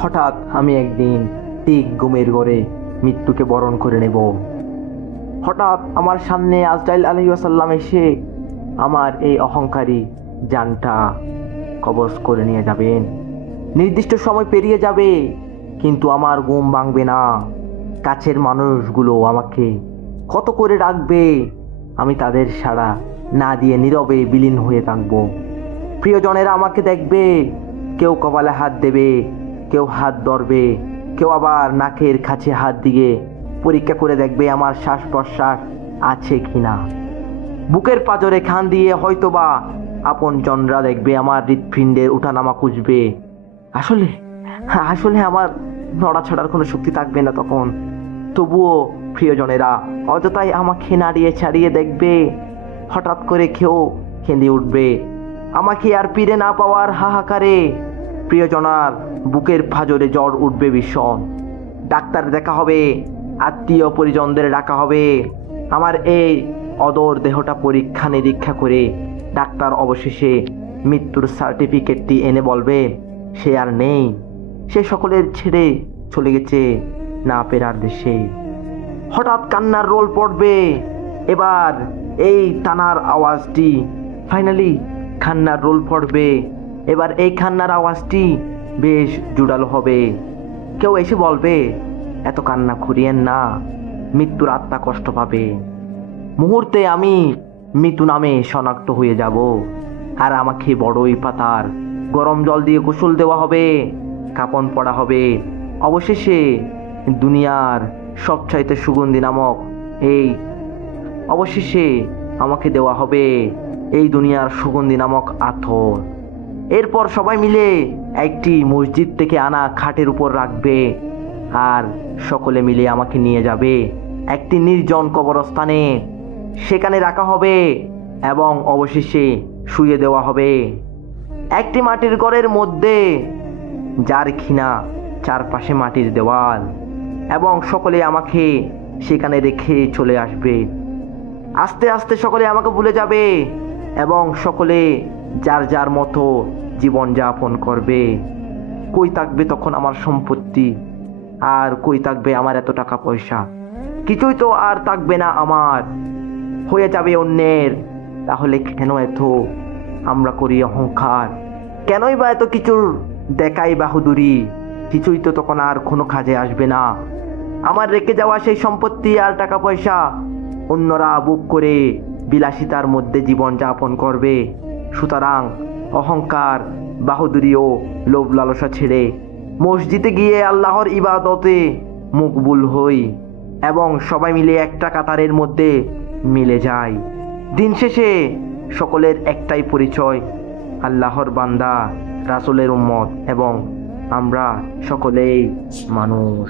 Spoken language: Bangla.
হঠাৎ আমি একদিন ঠিক ঘুমের ঘরে মৃত্যুকে বরণ করে নেব। হঠাৎ আমার সামনে আজরাইল আলাইহিস সালাম এসে আমার এই অহংকারী জানটা কবজ করে নিয়ে যাবেন। নির্দিষ্ট সময় পেরিয়ে যাবে, কিন্তু আমার ঘুম ভাঙবে না। কাছের মানুষগুলো আমাকে কত করে ডাকবে, আমি তাদের সাড়া না দিয়ে নীরবে বিলীন হয়ে থাকবো। প্রিয়জনেরা আমাকে দেখবে, কেউ কপালে হাত দেবে, কেউ হাত ধরবে, কেউ আবার নাকের কাছে হাত দিয়ে পরীক্ষা করে দেখবে আমার শ্বাস প্রশ্বাস আছে কিনা। বুকের পাঁজরে খান দিয়ে হয়তোবা আপন জনরা দেখবে আমার হৃৎপিণ্ডের উঠানামা খুঁজবে। আসলে আসলে আমার নড়াছড়ার কোনো শক্তি থাকবে না তখন। তবুও প্রিয়জনেরা অযথাই আমাকে নাড়িয়ে ছাড়িয়ে দেখবে। হঠাৎ করে কেউ কেঁদে উঠবে আমাকে আর ফিরে না পাওয়ার হাহাকারে। প্রিয়জনার বুকের পাঁজরে জ্বর উঠবে ভীষণ। ডাক্তার দেখা হবে, আত্মীয় পরিজনদের ডাকা হবে। আমার এই অদর দেহটা পরীক্ষা নিরীক্ষা করে ডাক্তার অবশেষে মৃত্যুর সার্টিফিকেটটি এনে বলবে সে আর নেই, সে সকলের ছেড়ে চলে গেছে না ফেরার দেশে। হঠাৎ কান্নার রোল পড়বে। এবার এই টানার আওয়াজটি ফাইনালি কান্নার রোল পড়বে। এবার এই কান্নার আওয়াজটি বেশ জোরালো হবে। কেউ এসে বলবে এত কান্না করিয়েন না, মৃত্যুর আত্মা কষ্ট পাবে। মুহূর্তে আমি মৃত্যু নামে শনাক্ত হয়ে যাব। আর আমাকে বড়ই পাতার গরম জল দিয়ে গোসল দেওয়া হবে, কাপন পরা হবে। অবশেষে দুনিয়ার সবচাইতে সুগন্ধি নামক এই অবশেষে আমাকে দেওয়া হবে এই দুনিয়ার সুগন্ধি নামক আতর। এরপর সবাই মিলে একটি মসজিদ থেকে আনা খাটের উপর রাখবে আর সকলে মিলে আমাকে নিয়ে যাবে একটি নির্জন কবরস্থানে। সেখানে রাখা হবে এবং অবশেষে শুয়ে দেওয়া হবে একটি মাটির ঘরের মধ্যে, যার কিনা চারপাশে মাটির দেওয়াল। এবং সকলে আমাকে সেখানে রেখে চলে আসবে। আস্তে আস্তে সকলে আমাকে ভুলে যাবে এবং সকলে যার যার মতো জীবনযাপন করবে। কই থাকবে তখন আমার সম্পত্তি, আর কই থাকবে আমার এত টাকা পয়সা? কিছুই তো আর থাকবে না আমার, হয়ে যাবে অন্যের। তাহলে কেন এত আমরা করি অহংকার? কেনই বা এত কিছুর দেখাই বাহুদুরি? কিছুই তো তখন আর কোনো কাজে আসবে না। আমার রেখে যাওয়া সেই সম্পত্তি আর টাকা পয়সা অন্যরা বুক করে বিলাসিতার মধ্যে জীবন যাপন করবে। সুতরাং অহংকার, বাহুদুরি ও লোভ লালসা ছেড়ে মসজিদে গিয়ে আল্লাহর ইবাদতে মকবুল হই এবং সবাই মিলে একটা কাতারের মধ্যে মিলে যায়। দিন শেষে সকলের একটাই পরিচয়, আল্লাহর বান্দা, রাসূলের উম্মত এবং আমরা সকলেই মানুষ।